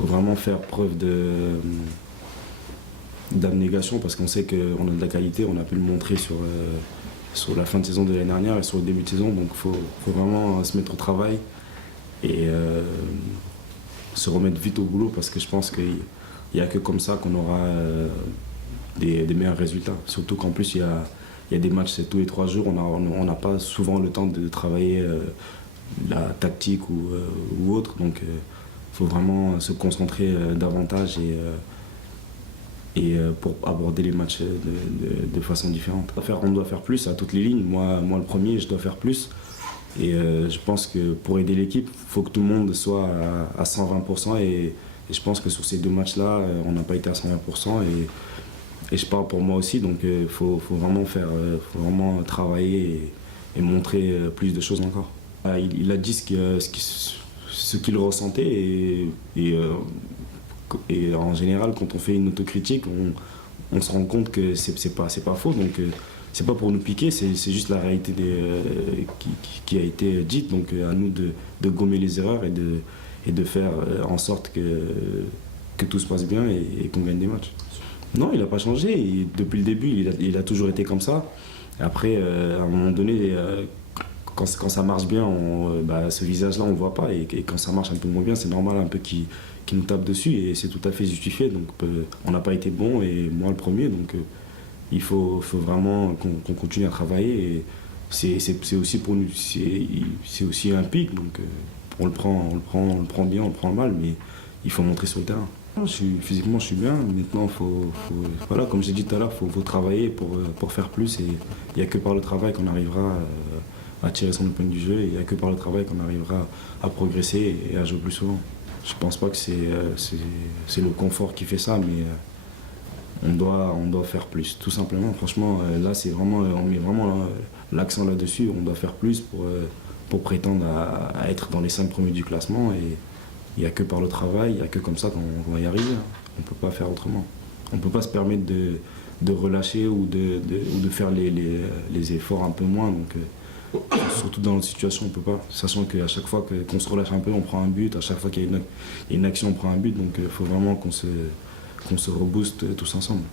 faut vraiment faire preuve d'abnégation parce qu'on sait qu'on a de la qualité, on a pu le montrer sur la fin de saison de l'année dernière et sur le début de saison. Donc faut vraiment se mettre au travail et se remettre vite au boulot parce que je pense qu'il n'y a que comme ça qu'on aura des meilleurs résultats. Surtout qu'en plus, il y a des matchs tous les 3 jours, on n'a pas souvent le temps de travailler la tactique ou autre. Donc il faut vraiment se concentrer davantage et pour aborder les matchs de façon différente. On doit faire plus à toutes les lignes. Moi le premier, je dois faire plus. Et je pense que pour aider l'équipe, il faut que tout le monde soit à 120%. Et je pense que sur ces 2 matchs-là, on n'a pas été à 120%. Et je parle pour moi aussi, donc il faut vraiment travailler et montrer plus de choses encore. Il a dit ce qu'il ressentait et en général, quand on fait une autocritique, on se rend compte que c'est pas faux. Donc c'est pas pour nous piquer, c'est juste la réalité qui a été dite. Donc à nous de gommer les erreurs et de faire en sorte que tout se passe bien et qu'on gagne des matchs. Non, il n'a pas changé. Depuis le début, il a toujours été comme ça. Après, à un moment donné, quand ça marche bien, ce visage-là, on ne le voit pas. Et quand ça marche un peu moins bien, c'est normal un peu qu'il nous tape dessus. Et c'est tout à fait justifié. Donc, on n'a pas été bon, et moi le premier. Donc, il faut vraiment qu'on continue à travailler. Et c'est aussi pour nous, c'est aussi un pic. Donc, on le prend bien, on le prend mal, mais il faut montrer sur le terrain. Physiquement, je suis bien. Maintenant, voilà, comme j'ai dit tout à l'heure, il faut travailler pour faire plus. Et il n'y a que par le travail qu'on arrivera à tirer son épingle du jeu. Et il n'y a que par le travail qu'on arrivera à progresser et à jouer plus souvent. Je ne pense pas que c'est le confort qui fait ça, mais on doit faire plus, tout simplement. Franchement, là, on met vraiment l'accent là-dessus. On doit faire plus pour prétendre à être dans les 5 premiers du classement. Et il n'y a que par le travail, il n'y a que comme ça qu'on va y arriver. On ne peut pas faire autrement. On ne peut pas se permettre de relâcher ou de faire les efforts un peu moins. Donc, surtout dans notre situation, on ne peut pas. Sachant qu'à chaque fois qu'on se relâche un peu, on prend un but. À chaque fois qu'il y a une action, on prend un but. Donc il faut vraiment qu'on se rebooste tous ensemble.